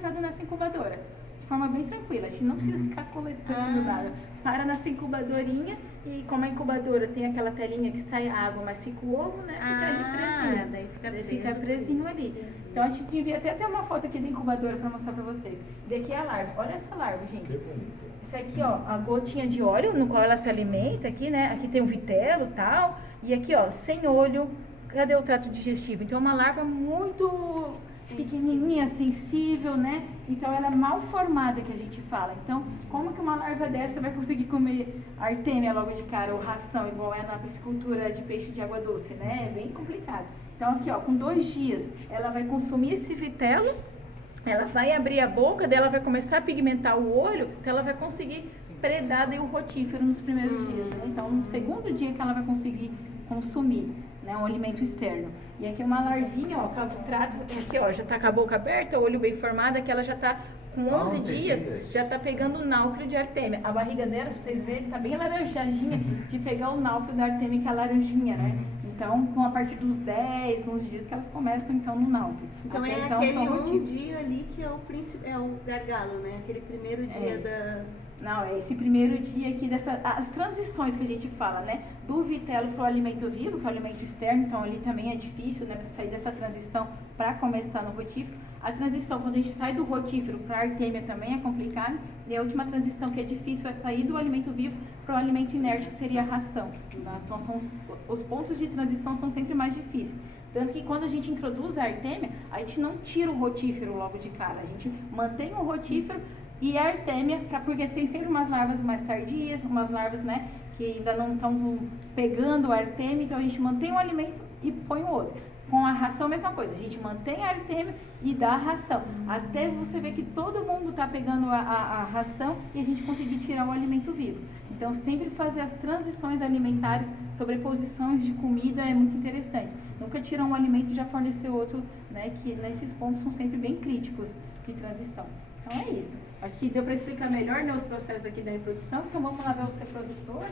levado nessa incubadora. De forma bem tranquila, a gente não precisa ficar coletando nada. Para nessa incubadorinha e como a incubadora tem aquela telinha que sai água, mas fica o ovo, né? Fica ali presinho. Daí fica presinho ali. Então a gente devia até ter uma foto aqui da incubadora para mostrar para vocês. Daqui é a larva. Olha essa larva, gente. Isso aqui, ó, a gotinha de óleo no qual ela se alimenta aqui, né? Aqui tem o vitelo e tal. E aqui, ó, sem olho. Cadê o trato digestivo? Então é uma larva muito pequenininha, sensível, né? Então ela é mal formada, que a gente fala. Então, como que uma larva dessa vai conseguir comer artêmia logo de cara, ou ração, igual é na piscicultura de peixe de água doce, né? É bem complicado. Então aqui, ó, com 2 dias, ela vai consumir esse vitelo, ela vai abrir a boca, daí ela vai começar a pigmentar o olho, então ela vai conseguir predar daí o rotífero nos primeiros dias, né? Então, no segundo dia que ela vai conseguir consumir, né, um alimento externo. E aqui uma larvinha, ó, o trato, aqui, ó, já tá com a boca aberta, o olho bem formado, aqui ela já tá com 11 dias, já tá pegando o náuplio de artêmia. A barriga dela, pra vocês verem, tá bem laranjadinha de pegar o náuplio da artêmia, que é a laranjinha, né? Então, com a partir dos 10, 11 dias que elas começam, então, no náuplio. Então, até é então, aquele dia ali que é o gargalo, né? Aquele primeiro dia da... Não, é esse primeiro dia aqui, as transições que a gente fala, né? Do vitelo para o alimento vivo, que é o alimento externo, então ali também é difícil, né? Para sair dessa transição para começar no rotífero. A transição, quando a gente sai do rotífero para a artêmia também é complicado. E a última transição que é difícil é sair do alimento vivo para o alimento inerte, que seria a ração. Então, os pontos de transição são sempre mais difíceis. Tanto que quando a gente introduz a artêmia, a gente não tira o rotífero logo de cara. A gente mantém o rotífero e a artêmia, porque tem sempre umas larvas mais tardias, umas larvas, né, que ainda não estão pegando a artêmia, então a gente mantém o alimento e põe o outro. Com a ração, a mesma coisa, a gente mantém a artêmia e dá a ração, até você ver que todo mundo está pegando a ração e a gente conseguir tirar o alimento vivo. Então, sempre fazer as transições alimentares, sobreposições de comida é muito interessante. Nunca tirar um alimento e já fornecer outro, né, que nesses pontos são sempre bem críticos de transição. Então é isso. Acho que deu para explicar melhor, né, os processos aqui da reprodução. Então vamos lá ver os reprodutores.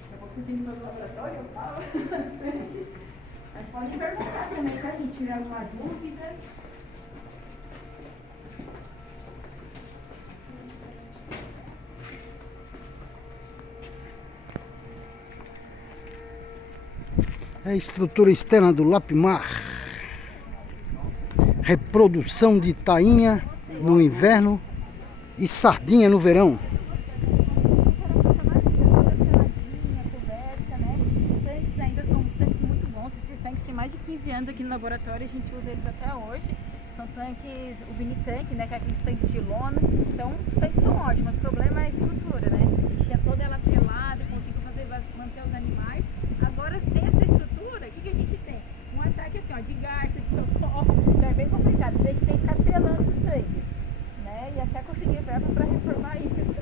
Daqui a pouco vocês têm que ir para o laboratório, eu falo. Mas podem perguntar também para quem tiver alguma dúvida. É a estrutura externa do Lapimar. Reprodução de tainha no inverno e sardinha no verão. Os tanques ainda são tanques muito bons. Esses tanques têm mais de 15 anos aqui no laboratório, a gente usa eles até hoje. São tanques, o Vinitank, né, que é aqueles tanques de lona. Então, os tanques estão ótimos. O problema é a estrutura, né? Enchia toda ela pelada, conseguiu manter os animais. Agora, sem essa estrutura, o que a gente tem? Um ataque assim, ó, de garça, de socorro. Então é bem complicado. A gente tem que ficar pelando os tanques, né? E até conseguir verba para reformar isso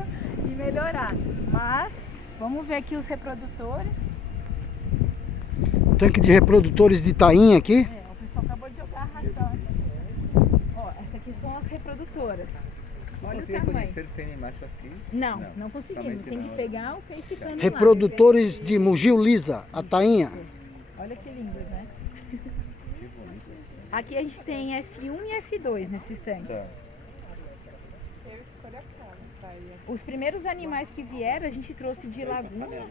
e melhorar. Mas, vamos ver aqui os reprodutores. Tanque de reprodutores de tainha aqui. O pessoal acabou de jogar a ração. Ó, essas aqui são as reprodutoras. Olha o tamanho. Conhecer fêmea e macho assim? Não conseguimos. Tem que pegar o peixe fêmea lá. Reprodutores de mugil lisa, a tainha. Olha que lindos, né? Aqui a gente tem F1 e F2 nesses tanques. Tá. Os primeiros animais que vieram a gente trouxe de Laguna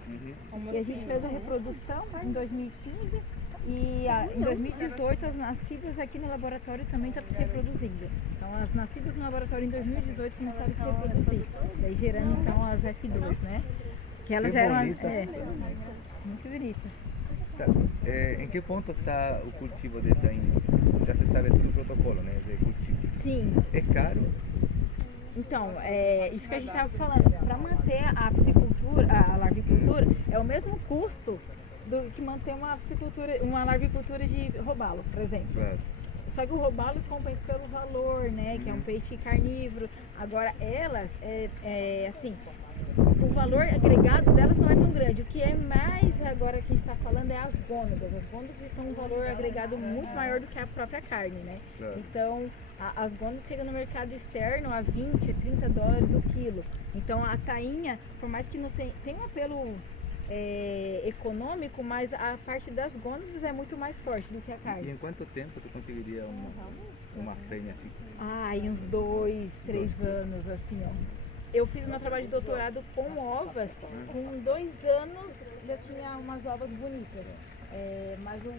e a gente fez a reprodução em 2015 e em 2018 as nascidas aqui no laboratório também estão se reproduzindo. Então as nascidas no laboratório em 2018 começaram a se reproduzir, daí gerando então as F2, né? Que elas eram muito bonitas. Tá. Em que ponto está o cultivo de tainha? Já se sabe tudo o protocolo, né, de cultivo. Sim. É caro? Então, isso que a gente estava falando, para manter a piscicultura, a larvicultura, é o mesmo custo do que manter uma larvicultura de robalo, por exemplo. Claro. Só que o robalo compensa pelo valor, né, que é um peixe carnívoro. Agora, elas, assim, o valor agregado delas não é tão grande. O que é mais agora que a gente está falando é as gônadas. As gônadas têm um valor agregado muito maior do que a própria carne, né? Claro. Então, as gônadas chegam no mercado externo a 20, a 30 dólares o quilo. Então, a tainha, por mais que não tem um apelo econômico, mas a parte das gônadas é muito mais forte do que a E carne. em quanto tempo tu conseguiria uma fêmea assim? Em uns 2, 3 anos, assim, ó. Eu fiz meu trabalho de doutorado com ovas, com 2 anos já tinha umas ovas bonitas. Mas o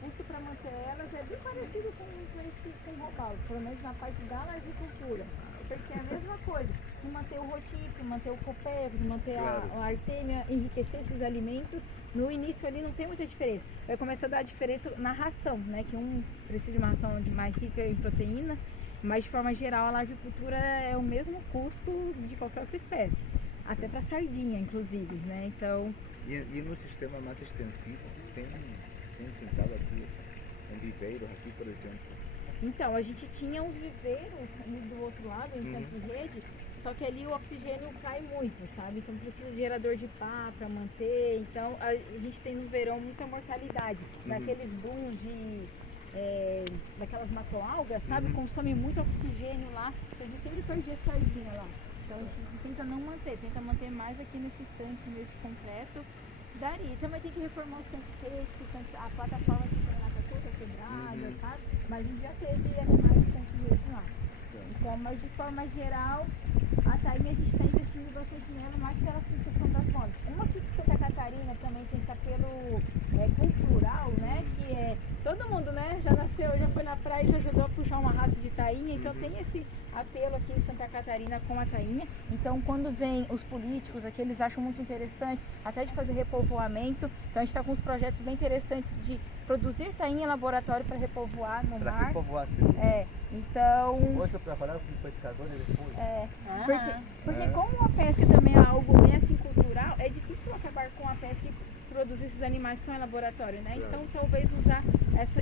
custo para manter elas é bem parecido com o peixe com robalo, pelo menos na parte da larvicultura. Porque é a mesma coisa, de manter o rotífero, manter o copépio, manter a artêmia, enriquecer esses alimentos. No início ali não tem muita diferença. Vai começar a dar diferença na ração, né? Que um precisa de uma ração mais rica em proteína, mas de forma geral a larvicultura é o mesmo custo de qualquer outra espécie. Até para sardinha, inclusive, né? Então... E no sistema mais extensivo, tem quintal aqui, um viveiro aqui, por exemplo. Então, a gente tinha uns viveiros ali do outro lado, em campo de rede, só que ali o oxigênio cai muito, sabe? Então precisa de gerador de pá para manter. Então a gente tem no verão muita mortalidade. Naqueles booms daquelas macroalgas, sabe? Consome muito oxigênio lá. Então a gente sempre perdia sardinha lá. Então a gente tenta não manter, tenta manter mais aqui nesses tanques, nesse concreto. Daria. Também tem que reformar os tanques secos, a plataforma que foi lá tá toda quebrada, sabe? Mas a gente já teve animais de tanque mesmo lá. Então, mas de forma geral, a tainha a gente está investindo bastante nela, mais pela questão das modas. Uma aqui que Santa Catarina também tem esse apelo cultural, né? Que é todo mundo, né? Já nasceu, já foi na praia e já ajudou a puxar uma raça de tainha. Então tem esse apelo aqui em Santa Catarina com a tainha. Então quando vem os políticos aqui, eles acham muito interessante até de fazer repovoamento. Então a gente está com uns projetos bem interessantes de produzir tainha em laboratório para repovoar no mar. Para repovoar, sim. Então... Hoje para falar com pescadores depois. Porque como a pesca também é algo bem assim cultural, é difícil acabar com a pesca e produzir esses animais só em laboratório, né? Então talvez usar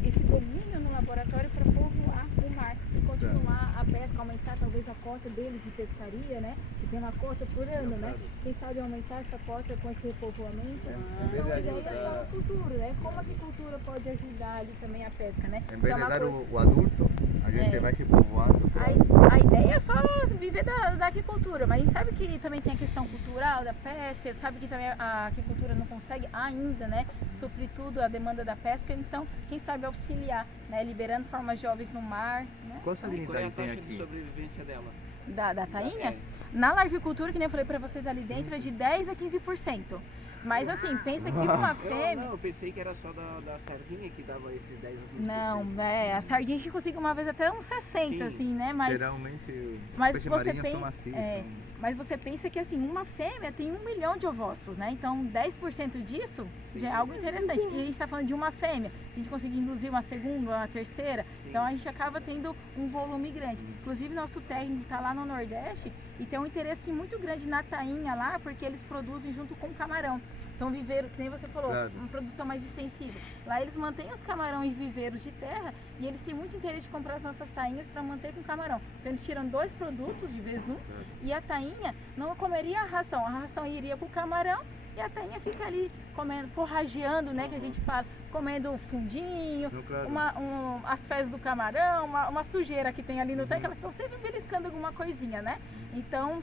esse domínio no laboratório para povoar o mar e continuar a pesca, aumentar talvez a cota deles de pescaria, né? Que tem uma cota por ano, né? Quem sabe aumentar essa cota com esse repovoamento. São ideias para o futuro, né? Como a agricultura pode ajudar ali também a pesca, né? Em vez de dar o adulto, a gente vai repovoando. A ideia é só viver da agricultura, mas a gente sabe que também tem a questão cultural da pesca, sabe que também a agricultura não consegue ainda, né, suprir tudo a demanda da pesca, então quem sabe auxiliar, né, liberando formas jovens no mar, né? Qual salinidade tem de aqui? sobrevivência dela? Da tainha? Na larvicultura, que nem eu falei pra vocês ali dentro, é de 10 a 15%. Mas assim, pensa que uma fêmea... Não, eu pensei que era só da sardinha que dava esses 10 ou 15%. Não, a sardinha a gente consegue uma vez até uns 60, Sim. assim, né? Mas Geralmente, mas peixe você marinho são macios. mas você pensa que assim, uma fêmea tem 1 milhão de ovócitos, né? Então 10% disso já é algo interessante. E a gente está falando de uma fêmea. Se a gente conseguir induzir uma segunda, uma terceira, então a gente acaba tendo um volume grande. Inclusive nosso técnico está lá no Nordeste e tem um interesse muito grande na tainha lá, porque eles produzem junto com o camarão. Então viveiro, que nem você falou, uma produção mais extensiva. Lá eles mantêm os camarões em viveiros de terra e eles têm muito interesse de comprar as nossas tainhas para manter com camarão. Então eles tiram 2 produtos de vez e a tainha não comeria a ração iria com o camarão e a tainha fica ali comendo, forrageando, né, que a gente fala, comendo fundinho, as fezes do camarão, uma sujeira que tem ali no tanque, elas estão sempre beliscando alguma coisinha, né? Então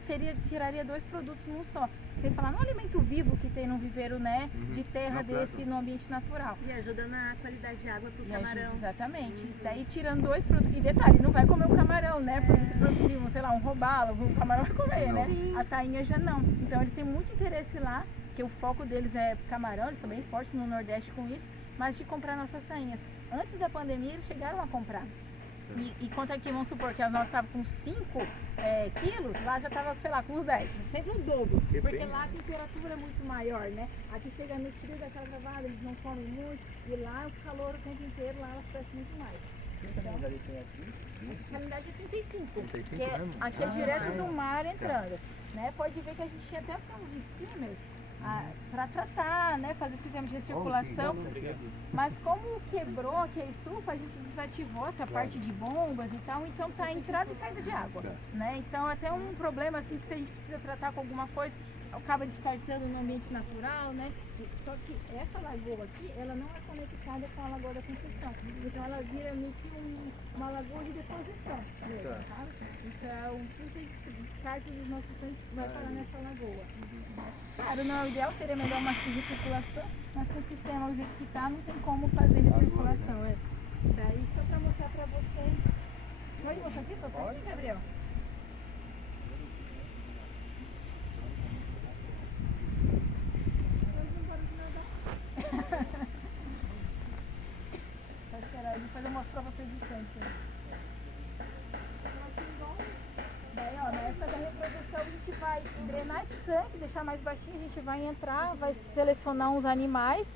tiraria 2 produtos num só. Sem falar no alimento vivo que tem no viveiro, né, de terra desse no ambiente natural. E ajuda na qualidade de água pro camarão. Exatamente. Daí tirando 2 produtos. E detalhe, não vai comer o camarão, né? Porque se produzir, sei lá, um robalo, o camarão vai comer, né? A tainha já não. Então eles têm muito interesse lá, que o foco deles é camarão, eles são bem fortes no Nordeste com isso, mas de comprar nossas tainhas. Antes da pandemia eles chegaram a comprar. E quanto aqui, vamos supor que nós estávamos com 5 quilos, lá já estava, sei lá, com uns 10, sempre o dobro, porque lá a temperatura é muito maior, né? Aqui chega no frio daquela gravada, eles não comem muito, e lá o calor o tempo inteiro, lá elas crescem muito mais. Quantas salinidades tem aqui? A salinidade é 35, 35 que mesmo? aqui é direto do mar entrando, né? Pode ver que a gente tinha até uns streamers para tratar, né? Fazer sistema de circulação. Mas como quebrou aqui a estufa, a gente desativou essa parte de bombas e tal, então tá entrada e saída de água, né? Então até um problema assim que se a gente precisa tratar com alguma coisa, acaba descartando no ambiente natural, né? Só que essa lagoa aqui, ela não é conectada com a Lagoa da Conceição. Então ela vira meio que uma lagoa de deposição mesmo, Tá. sabe? Então tudo que descarte dos nossos tanques vai parar nessa lagoa. Claro, não, o ideal seria melhor uma recirculação, mas com o sistema do jeito que tá, não tem como fazer recirculação. É. Daí só para mostrar para vocês. Pode mostrar aqui, só pode, Gabriel? Vai esperar, depois eu mostro pra vocês o tanque. Daí, ó, na época da reprodução a gente vai drenar esse tanque, deixar mais baixinho, a gente vai entrar, vai selecionar uns animais.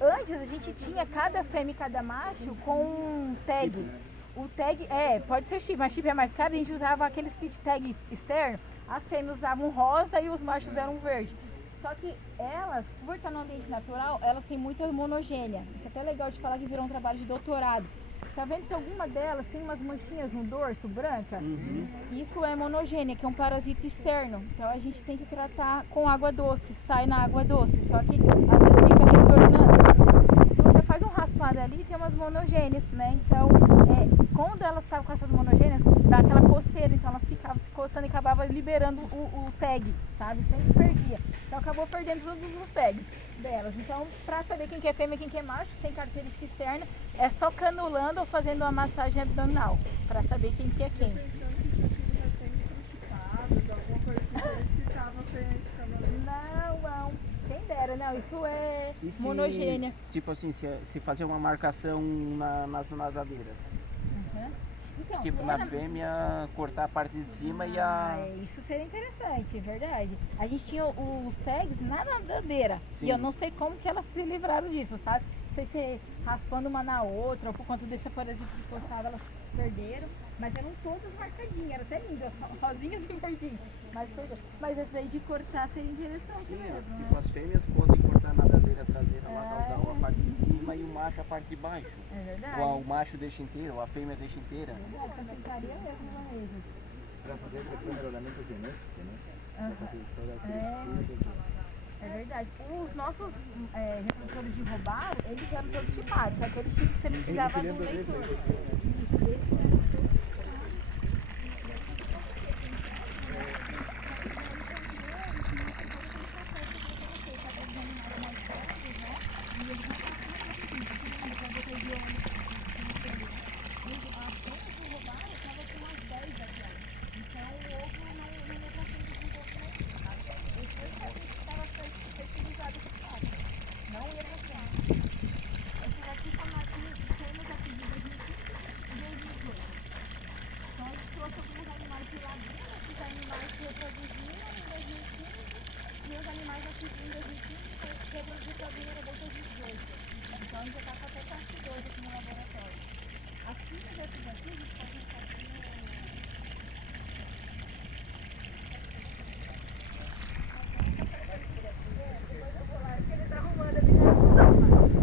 Antes a gente tinha cada fêmea e cada macho com um tag. O tag, pode ser chip, mas chip é mais caro, a gente usava aquele speed tag externo. As fêmeas usavam rosa e os machos eram verde. Só que elas, por estar no ambiente natural, elas têm muita monogênia. Isso é até legal de falar que virou um trabalho de doutorado. Tá vendo que alguma delas tem umas manchinhas no dorso branca? Isso é monogênia, que é um parasita externo. Então a gente tem que tratar com água doce, sai na água doce. Só que às vezes fica retornando. Se você faz um raspado ali, tem umas monogênias, né? Então, quando elas estavam com essas monogênias, dá aquela coceira. Então elas ficavam se coçando e acabavam liberando o tag, sabe? Sempre perdia. Então acabou perdendo todos os tags delas. Então, para saber quem que é fêmea e quem que é macho, sem característica externa, é só canulando ou fazendo uma massagem abdominal, para saber quem que é quem. Não, quem dera, não, isso é E se, monogênia. tipo assim, se fazer uma marcação nas nadadeiras. Então, Tipo, na fêmea, cortar a parte de cima e isso seria interessante, é verdade. A gente tinha os tags na nadadeira. Sim. E eu não sei como que elas se livraram disso, sabe? Não sei se raspando uma na outra ou por conta desse parasita que gostava, elas perderam. Mas eram todas marcadinhas, eram até lindas, rosinhas e verdinhas. Mas esse daí de cortar seria interessante Sim, mesmo, né? tipo, as fêmeas podem cortar a nadadeira traseira, lateral, a parte de cima e o macho a parte de baixo. É verdade. Ou o macho deixa inteiro, ou a fêmea deixa inteira. Verdade, facilitaria mesmo o manejo. Para fazer questão de rolamento genético, né? Aham. Para fazer toda É verdade. Os nossos reprodutores de roubar, eles eram todos chipados. Aquele chip que você precisava de um leitor.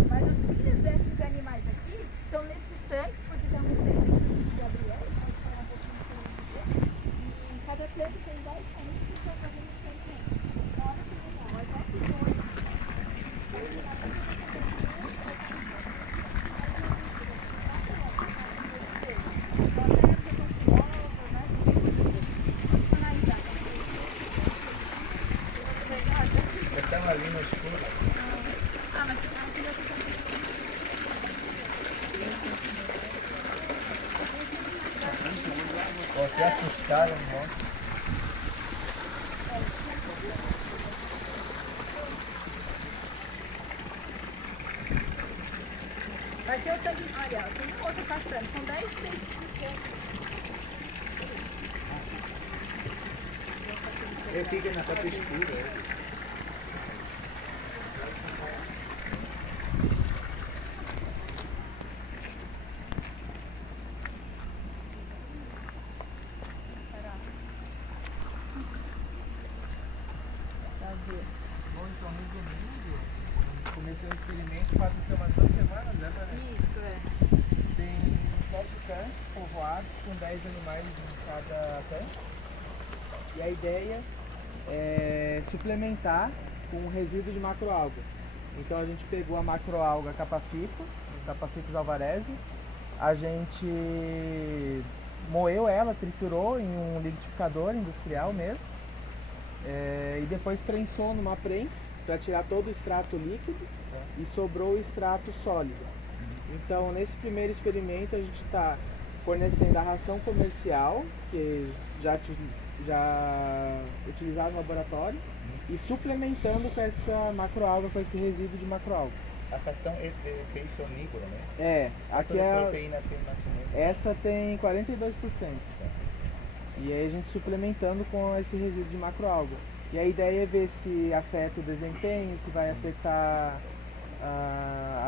Mas os filhos desses animais aqui estão nesses tanques, porque tem uma experiência de Gabriel, pode falar um pouquinho sobre isso. E cada tanque tem 10 famílias que estão fazendo isso também. Então, olha que legal, mas nossos dois. Estão ali no escuro. Ou se assustaram um monte. Vai ser o sangue. Olha, tem um outro passando. São 10 peixes pequenos. Ele fica na parte escura. Bom, então resumindo, comecei o experimento faz o que, umas 2 semanas, né, Vanessa? Isso, é. Tem 7 tanques povoados com 10 animais em cada tanque. E a ideia suplementar com resíduo de macroalga. Então a gente pegou a macroalga Capaficus alvarezi, a gente moeu ela, triturou em um liquidificador industrial mesmo, e depois prensou numa prensa para tirar todo o extrato líquido e sobrou o extrato sólido. Então nesse primeiro experimento a gente está fornecendo a ração comercial, que já utilizada no laboratório, e suplementando com essa macroalga, com esse resíduo de macroalga. A ração é de peixe onívoro, né? Aqui Quanto de proteína tem mais ou menos? essa tem 42%. E aí a gente suplementando com esse resíduo de macroalga. E a ideia é ver se afeta o desempenho, se vai afetar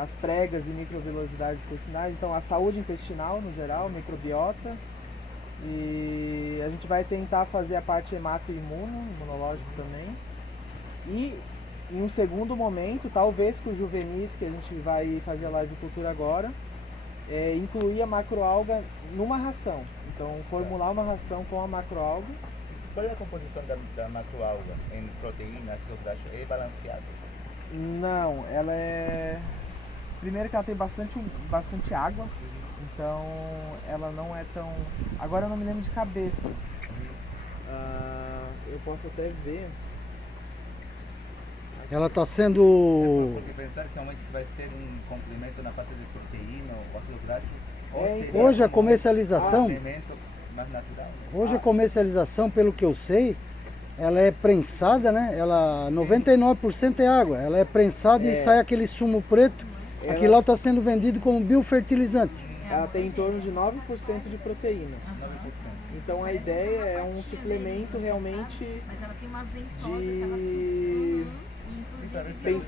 as pregas e microvelocidades intestinais, então a saúde intestinal no geral, microbiota. E a gente vai tentar fazer a parte imunológico também. E em um segundo momento, talvez com os juvenis, que a gente vai fazer a live de cultura agora, incluir a macroalga numa ração. Então formular uma ração com a macroalga. Qual é a composição da macroalga em proteína, ácido graxo? É balanceada? Não, ela é... Primeiro que ela tem bastante água, então ela não é tão... Agora eu não me lembro de cabeça. Eu posso até ver. Ela está sendo... Porque pensar que realmente isso vai ser um complemento na parte de proteína ou ácido graxo? Hoje a comercialização... alimento mais natural? Hoje a comercialização, pelo que eu sei, ela é prensada, né? Ela 99% é água. Ela é prensada e sai aquele sumo preto. Aquilo lá está sendo vendido como biofertilizante. Ela tem em torno de 9% de proteína. 9%. Então a ideia é um suplemento realmente Mas ela tem uma ventosa de... Inclusive,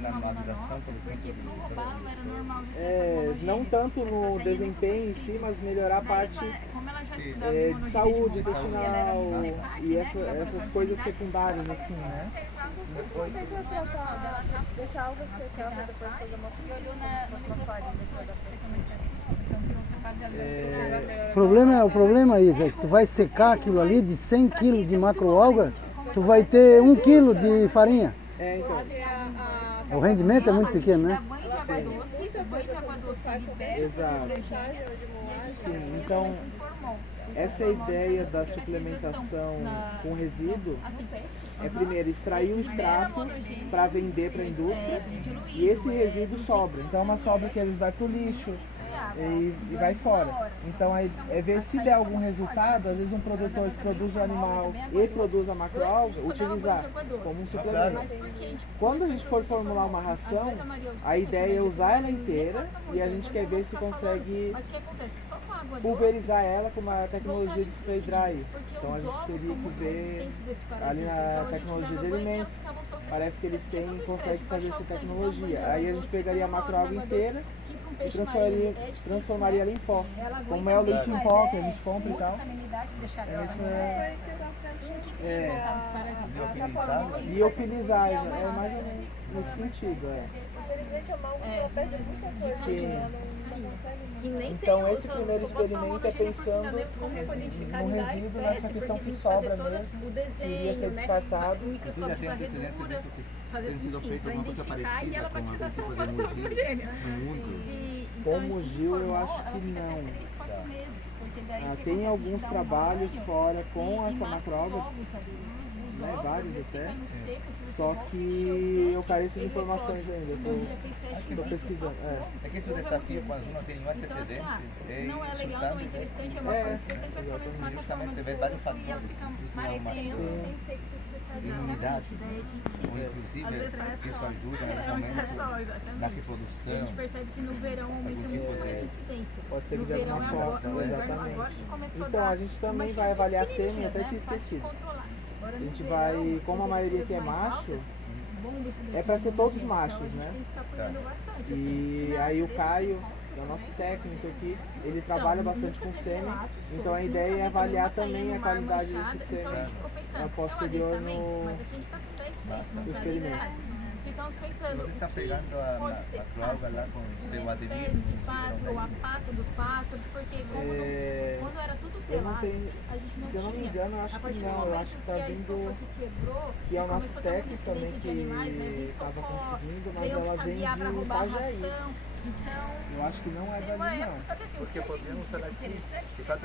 na maduração, por porque exemplo, pro robalo era normal de ter essas não monogêneses, tanto mas no proteína desempenho em não si, mas melhorar a parte como ela já estudava de imunologia saúde de robalo, ela era intestinal INEPAC, e né, essas coisas secundárias assim, né? Deixa a alga secar para depois fazer uma O problema, Isa, é que tu vai secar aquilo ali de 100 kg de macroalga, tu vai ter 1 kg de farinha. Então, O rendimento é muito pequeno, né? banho de água doce libera exato. Sim, então essa é a ideia da suplementação com resíduo. É primeiro extrair o extrato para vender para a indústria e esse resíduo sobra. Então é uma sobra que eles vai para o lixo e vai fora. Então é ver se der algum resultado, às vezes um produtor que produz o animal e produz a macroalga, utilizar como um suplemento. Quando a gente for formular uma ração, a ideia é usar ela inteira e a gente quer ver se consegue pulverizar ela com uma tecnologia de spray dry. Então a gente teria que ver ali na tecnologia de alimentos, parece que eles conseguem fazer essa tecnologia. Aí a gente pegaria a macroalga inteira e transformaria ela em pó, como é o leite em pó que a gente compra e tal. Liofilizar, é mais ou menos nesse sentido. Sim. Então esse primeiro experimento é pensando no resíduo, nessa questão que sobra mesmo, que iria ser descartado. Inclusive já tem antecedente disso que tem sido feito alguma coisa parecida com algum tipo de emulgir no mundo? Como Gil, eu acho que não. Tem alguns trabalhos fora com essa macroalga, né, vários até, só que eu careço de informações ainda, estou pesquisando. É que esse desafio, quando não tem nenhum antecedente, não é legal, não é interessante, é uma estressante, principalmente justamente ver vários fatores de imunidade, ou inclusive isso ajuda no momento na reprodução. A gente percebe que no verão aumenta muito mais a incidência. Pode ser que no de verão alguma agora, forma, no inverno agora exatamente. que começou Então a gente também vai avaliar sêmen, até tinha esquecido. A gente vai, como a maioria aqui é macho, é para ser todos machos, né? E aí o Caio, que é o nosso técnico aqui, ele trabalha bastante com sêmen, então a ideia é avaliar também a qualidade desse sêmen posterior no experimento. ficamos pensando. Você está o que pegando a pode ser prova lá com o seu fezes aderismo? de pássaro, ou a pata dos pássaros, porque como quando era tudo Eu não telado, tenho, a gente não se eu não me tinha. engano, eu acho A que partir do não, eu momento acho que que tá a estufa vindo, que quebrou, que é o e nosso começou a ter uma técnico também descendência que de animais, né? Vem estava socorro, conseguindo, mas veio ela vem sabiá pra de roubar a Itajaí. ração. Então, Eu acho que não é teve uma dali época, não. só que assim, o que Porque eu achei podemos falar aqui interessante que cada